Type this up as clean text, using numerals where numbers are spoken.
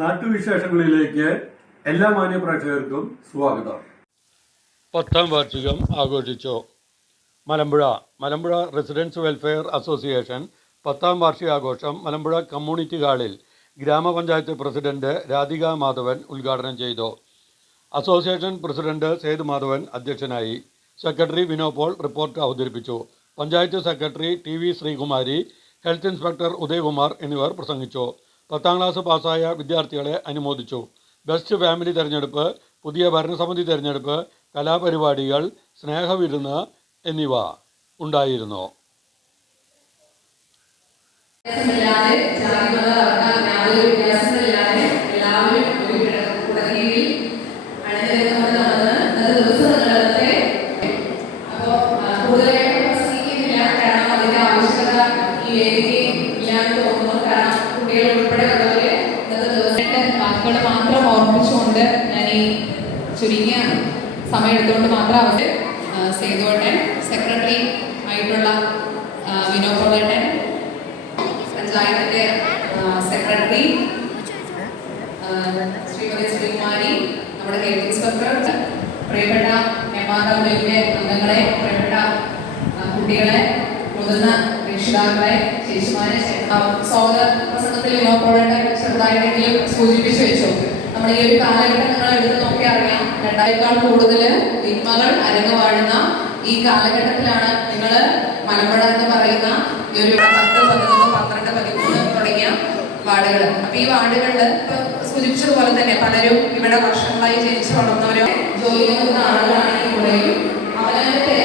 നാട്ടുവിശേഷങ്ങളിലേക്ക് എല്ലാ മാന്യ പ്രേക്ഷകർക്കും സ്വാഗതം. 10ാം വാർഷികം ആഘോഷിച്ചു. മലമ്പുഴ റെസിഡൻസ് വെൽഫെയർ അസോസിയേഷൻ 10ാം വാർഷികാഘോഷം മലമ്പുഴ കമ്മ്യൂണിറ്റി ഹാളിൽ ഗ്രാമപഞ്ചായത്ത് പ്രസിഡന്റ് രാധിക മാധവൻ ഉദ്ഘാടനം ചെയ്തു. അസോസിയേഷൻ പ്രസിഡന്റ് സേതു മാധവൻ അധ്യക്ഷനായി. സെക്രട്ടറി വിനോ പോൾ റിപ്പോർട്ട് അവതരിപ്പിച്ചു. Panchayat secretary TV Sreekumari, health inspector Udayakumar എന്നിവർ പ്രസംഗിച്ചു. 10ാം ക്ലാസ് പാസ്സായ വിദ്യാർത്ഥികളെ അനുമോദിച്ചു. ബെസ്റ്റ് ഫാമിലി തെരഞ്ഞെടുപ്പ്, പുതിയ ഭരണസമിതി തെരഞ്ഞെടുപ്പ്, കലാപരിപാടികൾ, സ്നേഹവിരുന്ന് എന്നിവ ഉണ്ടായിരുന്നു. വാക്കുകൾ മാത്രം ഓർമ്മിച്ചുകൊണ്ട് ഞാൻ ഈ ചുരുങ്ങിയ സമയം എടുത്തുകൊണ്ട് മാത്രം സേതുവേട്ടൻ, സെക്രട്ടറി ആയിട്ടുള്ള വിനോ പോളേട്ടൻ, പഞ്ചായത്തിന്റെ സെക്രട്ടറി ശ്രീമതി ശ്രീകുമാരി, നമ്മുടെ ഹെൽത്ത് ഇൻസ്പെക്ടർ, പ്രിയപ്പെട്ട MRLന്റെ അംഗങ്ങളെ, പ്രിയപ്പെട്ട കുട്ടികളെ, മുതിർന്ന രക്ഷിതാക്കളെ, ചേച്ചിമാരെ, സ്വാഗത പ്രസംഗത്തിൽ വിനോ പോളേട്ടൻ ചെറുതായിട്ടെങ്കിലും സൂചിപ്പിച്ചു വെച്ചു. നമ്മൾ ഈ ഒരു കാലഘട്ടം നിങ്ങൾ എടുത്ത് നോക്കി അറിയാം. 2000-ക്കാൾ കൂടുതൽ തിന്മകൾ അരങ്ങുവാഴുന്ന ഈ കാലഘട്ടത്തിലാണ് നിങ്ങൾ മലമ്പുഴ എന്ന് പറയുന്ന ഈ ഒരു 10, 11, 12, 13 തുടങ്ങിയ വാർഡുകൾ. അപ്പൊ ഈ വാർഡുകളിൽ ഇപ്പൊ സൂചിപ്പിച്ചതുപോലെ തന്നെ പലരും ഇവിടെ വർഷങ്ങളായി ജനിച്ചു വളർന്നവരോ ജോലി നോക്കുന്ന ആളുകളാണെങ്കിൽ കൂടെയും അവരുടെ